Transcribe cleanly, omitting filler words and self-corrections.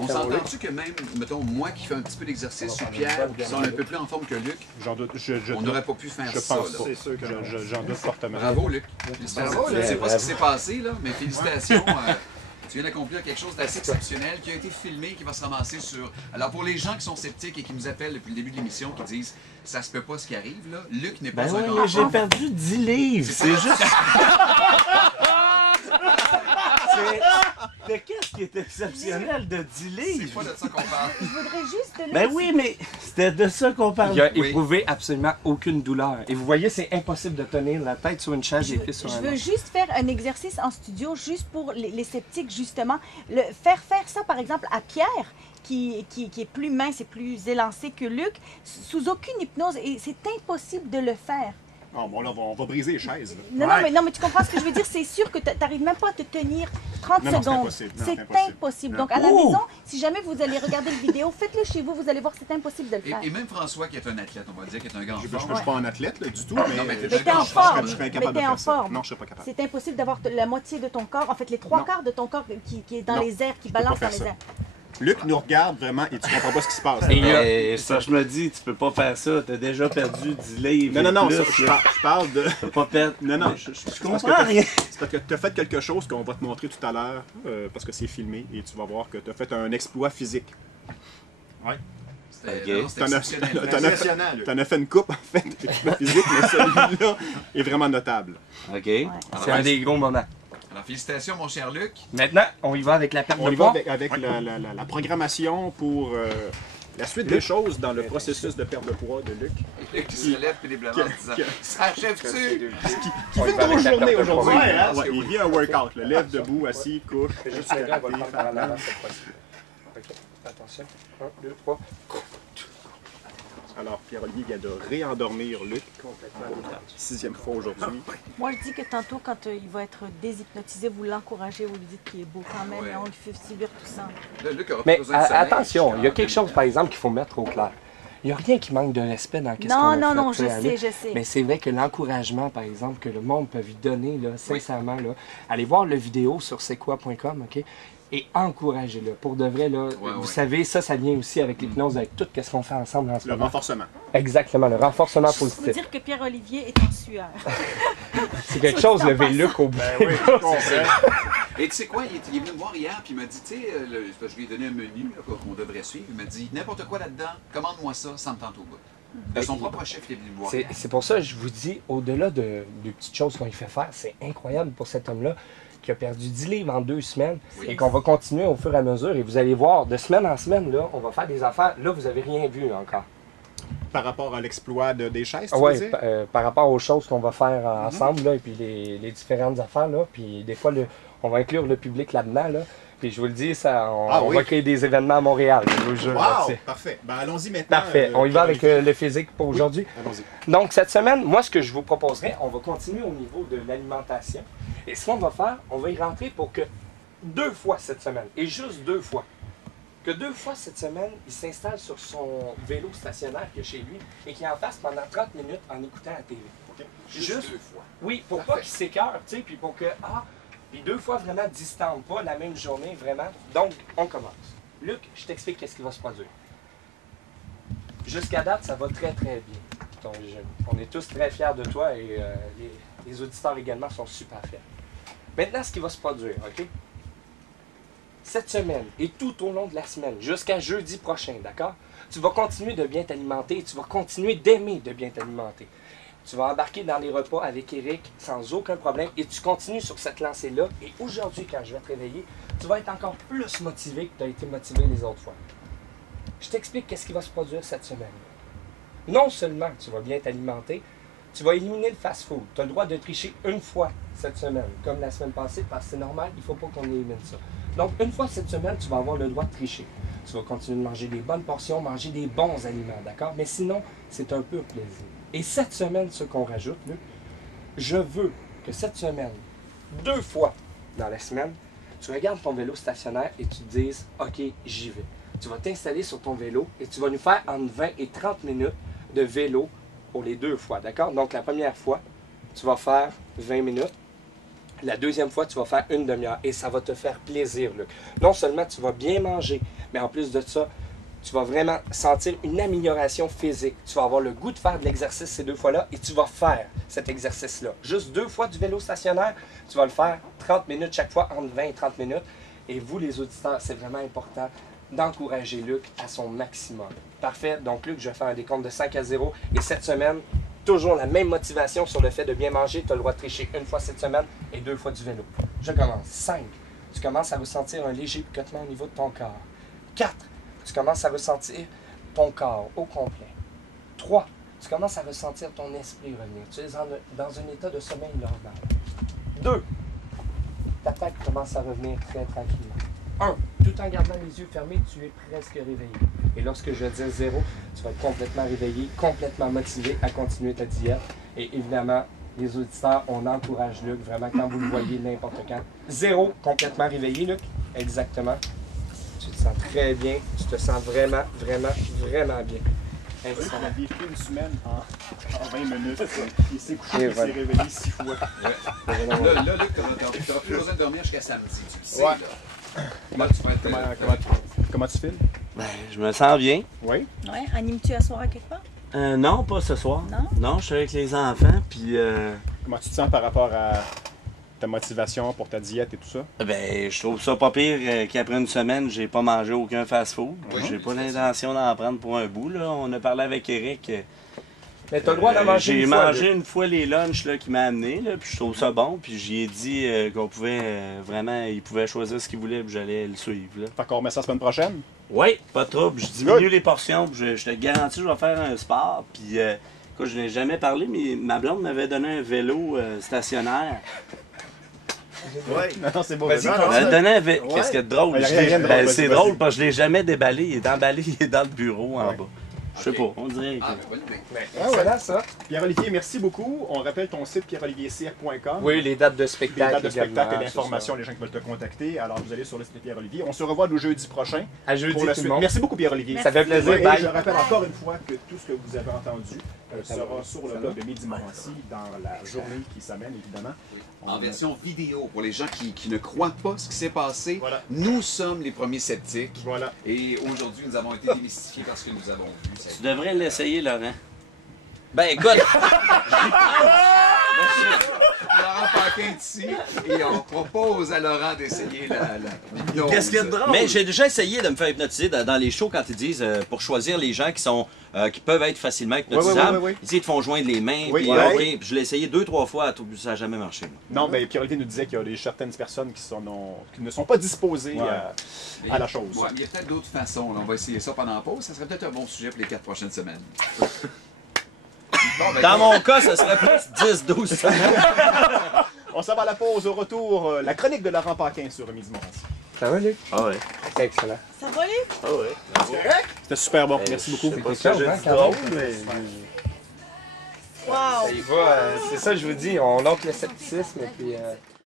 On s'entend-tu que même, mettons, moi qui fais un petit peu d'exercice, ou Pierre, qui sont un peu plus en forme que Luc, on n'aurait pas pu faire ça. C'est sûr que j'en doute fortement. Bravo, Luc. Félicitations. Je ne sais pas ce qui s'est passé, là, mais félicitations. Tu viens d'accomplir quelque chose d'assez exceptionnel qui a été filmé, qui va se ramasser sur... Alors, pour les gens qui sont sceptiques et qui nous appellent depuis le début de l'émission, qui disent « ça se peut pas ce qui arrive », là, Luc n'est pas un grand j'ai perdu 10 livres, c'est juste... Mais qu'est-ce qui est exceptionnel de 10 livres? C'est pas de ça qu'on parle. Je voudrais juste donner... Ben oui, mais c'était de ça qu'on parlait. Il a éprouvé absolument aucune douleur. Et vous voyez, c'est impossible de tenir la tête sur une chaise et les pieds sur un Je veux autre. juste faire un exercice en studio, juste pour les sceptiques, justement. Faire ça, par exemple, à Pierre, qui est plus mince et plus élancé que Luc, sous aucune hypnose, et c'est impossible de le faire. Oh, bon, là, on va briser les chaises. Non, mais tu comprends ce que je veux dire? C'est sûr que tu n'arrives même pas à te tenir 30 Non, secondes. c'est C'est impossible. Donc, à la maison, si jamais vous allez regarder la vidéo, faites-le chez vous, vous allez voir que c'est impossible de le faire. Et même François, qui est un athlète, on va dire, qui est un grand Je ne forme. suis pas un athlète là, du tout, mais mais t'es en forme. je serais incapable de faire ça. Non, je ne serais pas capable. C'est impossible d'avoir la moitié de ton corps, en fait, les trois quarts de ton corps qui est dans les airs, qui balance dans les airs. Luc nous regarde vraiment et tu comprends pas ce qui se passe. Et ça, je me dis, tu peux pas faire ça, t'as déjà perdu 10 livres. Non, plus, je parle de... Tu peux pas perdre... Non, je comprends rien. C'est parce que tu as fait quelque chose qu'on va te montrer tout à l'heure, parce que c'est filmé, et tu vas voir que tu as fait un exploit physique. Oui. T'en as fait une coupe, en fait, exploit physique, mais celui-là est vraiment notable. OK. C'est un des gros moments. Alors, félicitations, mon cher Luc. Maintenant, on y va avec la perte On de y va poids. avec la programmation pour la suite des choses dans le processus de perte de poids de Luc. Luc qui se lève péniblement en disant « Ça achève-tu? » Qui fait une grosse journée aujourd'hui. Il vit un workout. Lève debout, assis, couche. Juste un gars, on va le faire en avant cette fois-ci. OK, attention. 1, 2, 3. Alors, Pierre-Olivier vient de réendormir Luc pour la 6e fois aujourd'hui. Moi, je dis que tantôt, quand il va être déshypnotisé, vous l'encouragez, vous lui dites qu'il est beau quand même, et on lui fait subir tout ça. Là, Luc aura Mais besoin de sommeil. attention, il y a quelque chose, par exemple, qu'il faut mettre au clair. Il n'y a rien qui manque de respect dans ce qu'on a fait. Non, je à Luc. sais. Mais c'est vrai que l'encouragement, par exemple, que le monde peut lui donner, là, sincèrement, là, allez voir la vidéo sur c'est-quoi.com, OK? Et encouragez-le. Pour de vrai, là, vous savez, ça vient aussi avec l'hypnose, avec tout ce qu'on fait ensemble en ce Le moment. renforcement. Exactement, le renforcement Je positif. peux dire que Pierre-Olivier est en sueur. C'est quelque chose, lever Luc au bout. Et tu sais quoi, il est venu me voir hier, puis il m'a dit, tu sais, je lui ai donné un menu qu'on devrait suivre. Il m'a dit, n'importe quoi là-dedans, commande-moi ça, ça me tente au bout. De son propre chef, il est venu me voir. C'est pour ça que je vous dis, au-delà des petites choses qu'on lui fait faire, c'est incroyable pour cet homme-là qui a perdu 10 livres en 2 semaines et qu'on va continuer au fur et à mesure. Et vous allez voir, de semaine en semaine, là, on va faire des affaires. Là, vous n'avez rien vu encore. Par rapport à l'exploit des chaises, tu Oui, veux dire? par rapport aux choses qu'on va faire ensemble, là, et puis les différentes affaires. Là, puis des fois, on va inclure le public là-dedans. Là, puis je vous le dis, on va créer des événements à Montréal. Je vous jure, Wow! Parfait. Ben, allons-y maintenant. Parfait. On y va avec le physique pour aujourd'hui. Allons-y. Donc, cette semaine, moi, ce que je vous proposerais, on va continuer au niveau de l'alimentation. Et ce qu'on va faire, on va y rentrer pour que 2 fois cette semaine, et juste 2 fois, que 2 fois cette semaine, il s'installe sur son vélo stationnaire qu'il y a chez lui et qu'il en fasse pendant 30 minutes en écoutant la télé. Okay. Juste 2 fois. Oui, pour pas qu'il s'écœure, tu sais, puis pour que, puis 2 fois vraiment distantes, pas la même journée, vraiment. Donc, on commence. Luc, je t'explique qu'est-ce qui va se produire. Jusqu'à date, ça va très, très bien. Donc, on est tous très fiers de toi et les auditeurs également sont super fiers. Maintenant, ce qui va se produire, OK? Cette semaine et tout au long de la semaine, jusqu'à jeudi prochain, d'accord? Tu vas continuer de bien t'alimenter et tu vas continuer d'aimer de bien t'alimenter. Tu vas embarquer dans les repas avec Eric sans aucun problème et tu continues sur cette lancée-là. Et aujourd'hui, quand je vais te réveiller, tu vas être encore plus motivé que tu as été motivé les autres fois. Je t'explique qu'est-ce qui va se produire cette semaine. Non seulement tu vas bien t'alimenter, tu vas éliminer le fast-food. Tu as le droit de tricher une fois cette semaine, comme la semaine passée, parce que c'est normal, il ne faut pas qu'on élimine ça. Donc, une fois cette semaine, tu vas avoir le droit de tricher. Tu vas continuer de manger des bonnes portions, manger des bons aliments, d'accord? Mais sinon, c'est un pur plaisir. Et cette semaine, ce qu'on rajoute, Luc, je veux que cette semaine, 2 fois dans la semaine, tu regardes ton vélo stationnaire et tu te dises « OK, j'y vais ». Tu vas t'installer sur ton vélo et tu vas nous faire entre 20 et 30 minutes de vélo pour les 2 fois, d'accord? Donc, la première fois, tu vas faire 20 minutes. La deuxième fois, tu vas faire une demi-heure et ça va te faire plaisir, Luc. Non seulement tu vas bien manger, mais en plus de ça, tu vas vraiment sentir une amélioration physique. Tu vas avoir le goût de faire de l'exercice ces 2 fois-là et tu vas faire cet exercice-là. Juste 2 fois du vélo stationnaire, tu vas le faire 30 minutes chaque fois, entre 20 et 30 minutes. Et vous, les auditeurs, c'est vraiment important d'encourager Luc à son maximum. Parfait. Donc, Luc, je vais faire un décompte de 5 à 0. Et cette semaine, toujours la même motivation sur le fait de bien manger. Tu as le droit de tricher 1 fois cette semaine et 2 fois du vélo. Je commence. 5. Tu commences à ressentir un léger picotement au niveau de ton corps. 4. Tu commences à ressentir ton corps au complet. 3. Tu commences à ressentir ton esprit revenir. Tu es dans un état de sommeil normal. 2. Ta tête commence à revenir très tranquillement. 1. Tout en gardant les yeux fermés, tu es presque réveillé. Et lorsque je vais dire 0, tu vas être complètement réveillé, complètement motivé à continuer ta diète. Et évidemment, les auditeurs, on encourage Luc vraiment quand vous le voyez n'importe quand. 0, complètement réveillé, Luc. Exactement. Tu te sens très bien. Tu te sens vraiment, vraiment, vraiment bien. On a vécu une semaine en 20 minutes. Il s'est couché, il s'est réveillé 6 fois. Là, Luc, tu n'auras plus besoin de dormir jusqu'à samedi. Tu le sais, Ouais. là. Comment tu files? Ben, je me sens bien. Oui. Ouais, animes-tu à soir à quelque part? Non, pas ce soir. Non? Non, je suis avec les enfants, puis Comment tu te sens par rapport à ta motivation pour ta diète et tout ça? ben, je trouve ça pas pire qu'après une semaine, j'ai pas mangé aucun fast-food. Oui, J'ai pas c'est l'intention d'en prendre pour un bout, là. On a parlé avec Eric. Mais tu as le droit d'en manger J'ai une fois, mangé Luc. une fois les lunchs là, qu'il m'a amené, là, puis je trouve ça bon. Puis j'y ai dit qu'on pouvait vraiment, il pouvait choisir ce qu'il voulait, puis j'allais le suivre. Là. Fait qu'on remet ça la semaine prochaine? Oui, pas de trouble. Je diminue les portions, puis je te garantis, je vais faire un sport. Puis, écoute, je n'ai jamais parlé, mais ma blonde m'avait donné un vélo stationnaire. Oui. Non, c'est beau. Vas-y, Non, continue. non, Elle me donnait un Ouais. Qu'est-ce qu'il y a de drôle? Il y a rien de drôle, vas-y, C'est vas-y. drôle parce que je l'ai jamais déballé. Il est emballé, il est dans le bureau en Ouais. bas. Je sais pas, on dirait que... Ah, bonne idée. Excellent, ça. Pierre-Olivier, merci beaucoup. On rappelle ton site pierreoliviercirque.com. Oui, les dates de Les spectacle. dates de spectacle et également, l'information, les gens qui veulent te contacter. Alors, vous allez sur le site de Pierre-Olivier. On se revoit le jeudi prochain. À jeudi, Pour la tout le suite. monde. Merci beaucoup, Pierre-Olivier. Ça fait plaisir. Et Bye. je rappelle encore une fois que tout ce que vous avez entendu sera sur le blog de Midi Morancy dans la journée qui s'amène, évidemment. En version vidéo, pour les gens qui ne croient pas ce qui s'est passé, Voilà. nous sommes les premiers sceptiques. Voilà. Et aujourd'hui, nous avons été démystifiés par ce que nous avons vu. Tu devrais l'essayer, Laurent. Ben écoute, Laurent Paquin est ici et on propose à Laurent d'essayer l'hypnose. Qu'est-ce qu'il y a de drôle? mais j'ai déjà essayé de me faire hypnotiser dans les shows quand ils disent pour choisir les gens qui peuvent être facilement hypnotisables. Oui. Ils disent qu'ils te font joindre les mains. Oui, Puis, oui. OK, puis je l'ai essayé 2-3 fois, ça n'a jamais marché. moi. Non, mais Pierre-Olivier nous disait qu'il y a certaines personnes qui ne sont pas disposées à la chose. Ouais, mais il y a peut-être d'autres façons. Là. On va essayer ça pendant la pause. Ça serait peut-être un bon sujet pour les 4 prochaines semaines. Bon, ben, Dans mon cas, ça serait plus 10-12 semaines. On s'en va à la pause. Au retour, la chronique de Laurent Paquin sur Midi Morancy. Ça va, Luc? Ah ouais. C'est excellent. Ça va, Luc? Ah ouais. C'était super bon. Merci beaucoup. Je sais pas C'était si j'ai chaud, dit hein, drôle, quand mais... Wow! Ça y va, c'est ça, je vous dis, on lance le scepticisme et puis